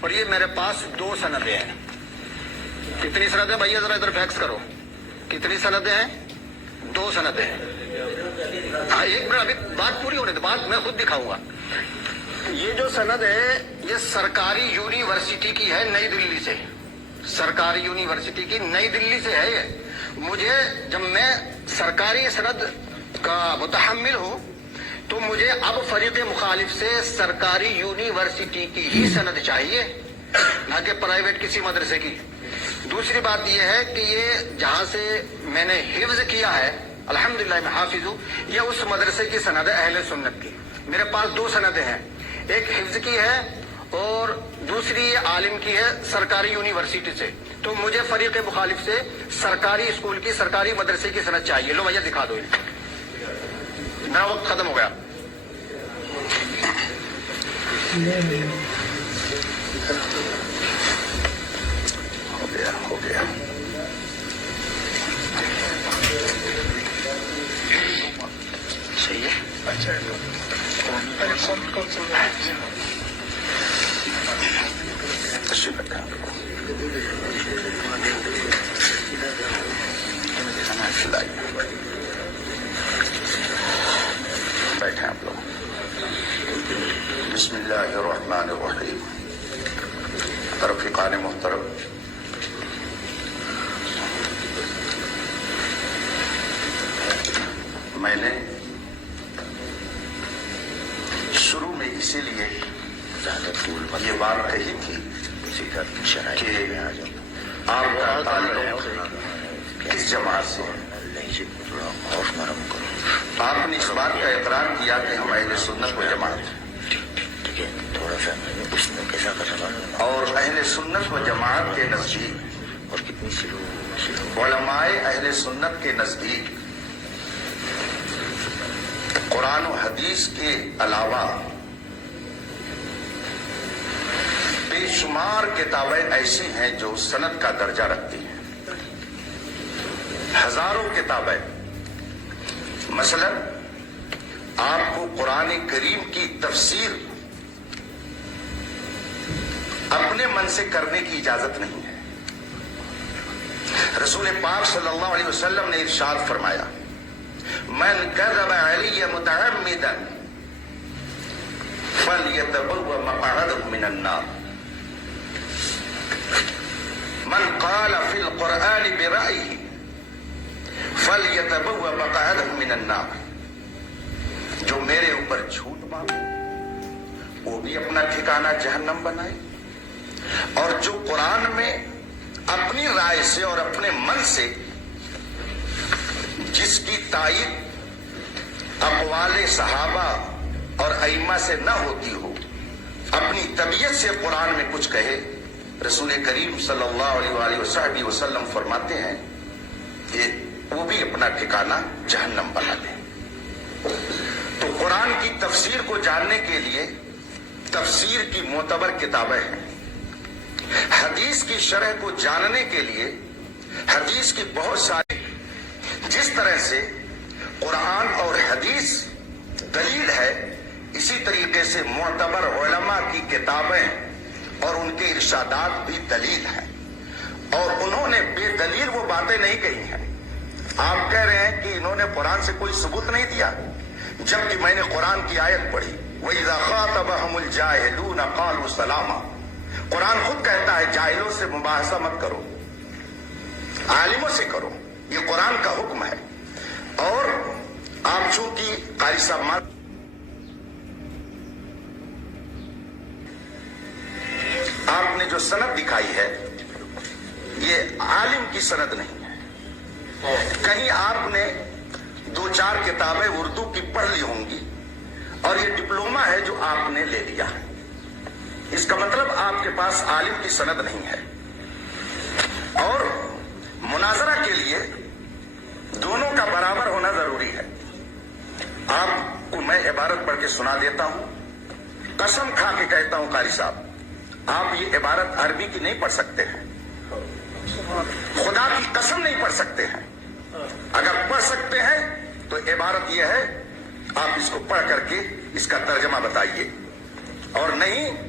اور یہ میرے پاس 2 سندیں ہیں. کتنی سندیں بھیا ذرا ادھر فیکس کرو. کتنی سندیں ہیں؟ 2 سندیں ہیں. ہاں ایک منٹ ابھی بات پوری ہونے دے، بات میں خود دکھاؤں گا. یہ جو سند ہے یہ سرکاری یونیورسٹی کی ہے، نئی دلی سے. سرکاری یونیورسٹی کی نئی دلی سے ہے. یہ مجھے جب میں سرکاری سند کا متحمل ہوں تو مجھے اب فریق مخالف سے سرکاری یونیورسٹی کی ہی سند چاہیے، نہ کہ پرائیویٹ کسی مدرسے کی. دوسری بات یہ ہے کہ یہ جہاں سے میں نے حفظ کیا ہے، الحمدللہ میں حافظ ہوں، یہ اس مدرسے کی سند ہے اہل سنت کی. میرے پاس 2 سندیں ہیں، ایک حفظ کی ہے اور دوسری عالم کی ہے سرکاری یونیورسٹی سے. تو مجھے فریق مخالف سے سرکاری اسکول کی، سرکاری مدرسے کی سند چاہیے. لو بھیا دکھا دو. میرا وقت ختم ہو گیا. ہو گیا. صحیح ہے. اچھا بیٹھے آپ لوگ. بسم اللہ الرحمن الرحیم. رفیقان محترم، میں نے شروع میں اسی لیے یہ بات کہی تھی کہ آپ کا تعلق کس جماعت سے ہے. آپ نے اس بات کا اقرار کیا کہ ہم اہل سنت و جماعت ہیں، اور اہل سنت و جماعت کے نزدیک علماء اہل سنت کے نزدیک قرآن و حدیث کے علاوہ بے شمار کتابیں ایسی ہیں جو سند کا درجہ رکھتی ہیں. ہزاروں کتابیں. مثلا آپ کو قرآن کریم کی تفسیر اپنے من سے کرنے کی اجازت نہیں ہے. رسول پاک صلی اللہ علیہ وسلم نے ارشاد فرمایا، من کذب علی متعمدا فلیتبوأ مقعده من النار. من قال فی القرآن برأیہ فلیتبوأ مقعده من النار. جو میرے اوپر جھوٹ مارے وہ بھی اپنا ٹھکانہ جہنم بنائے، اور جو قرآن میں اپنی رائے سے اور اپنے من سے جس کی تائید اقوال صحابہ اور ائمہ سے نہ ہوتی ہو، اپنی طبیعت سے قرآن میں کچھ کہے، رسول کریم صلی اللہ علیہ وآلہ وسلم فرماتے ہیں کہ وہ بھی اپنا ٹھکانہ جہنم بنا لے. تو قرآن کی تفسیر کو جاننے کے لیے تفسیر کی معتبر کتابیں ہیں. حدیث کی شرح کو جاننے کے لیے حدیث کی بہت ساری، جس طرح سے قرآن اور حدیث دلیل ہے، اسی طریقے سے معتبر علماء کی کتابیں اور ان کے ارشادات بھی دلیل ہیں. اور انہوں نے بے دلیل وہ باتیں نہیں کہی ہیں. آپ کہہ رہے ہیں کہ انہوں نے قرآن سے کوئی ثبوت نہیں دیا، جبکہ میں نے قرآن کی آیت پڑھی، وَإِذَا خَاطَبَهُمُ الْجَاهِلُونَ قَالُوا سَلَامًا. قرآن خود کہتا ہے جاہلوں سے مباحثہ مت کرو، عالموں سے کرو. یہ قرآن کا حکم ہے. اور آپ چونکہ قاری صاحب آپ نے جو سند دکھائی ہے یہ عالم کی سند نہیں ہے. کہیں آپ نے 2-4 کتابیں اردو کی پڑھ لی ہوں گی اور یہ ڈپلوما ہے جو آپ نے لے لیا ہے. اس کا مطلب آپ کے پاس عالم کی سند نہیں ہے. اور مناظرہ کے لیے دونوں کا برابر ہونا ضروری ہے. آپ کو میں عبارت پڑھ کے سنا دیتا ہوں، قسم کھا کے کہتا ہوں قاری صاحب آپ یہ عبارت عربی کی نہیں پڑھ سکتے ہیں، خدا کی قسم نہیں پڑھ سکتے ہیں. اگر پڑھ سکتے ہیں تو عبارت یہ ہے، آپ اس کو پڑھ کر کے اس کا ترجمہ بتائیے، اور نہیں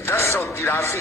1083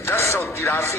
1083